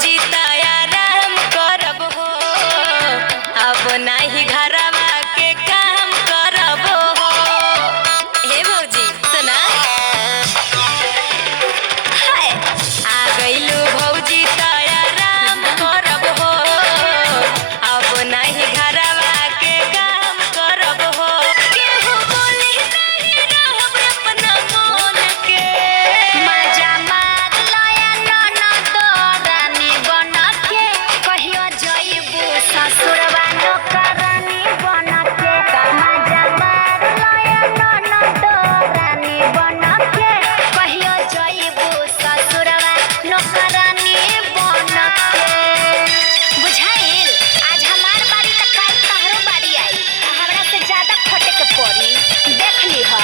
भौजी तया राम करब हो, अब नाही घरवा के काम करब हो। हे भौजी सुना, हाय आ गइलू भौजी तया राम करब हो, अब नाही घरवा के काम करब हो। केहू बोली नहीं रहब अपना मन के, मजा मार लया ननद रानी बन के, कहियो जइबू ससुरवा नौकरानी बन के। मजा मार लया ननद रानी बन के, कहियो जइबू ससुरवा नौकरानी बन के। बुझाइल? आज हमार बारी त काल तहरो बारी आई, हमरा से ज्यादा खटे के पड़ी, देख लीह।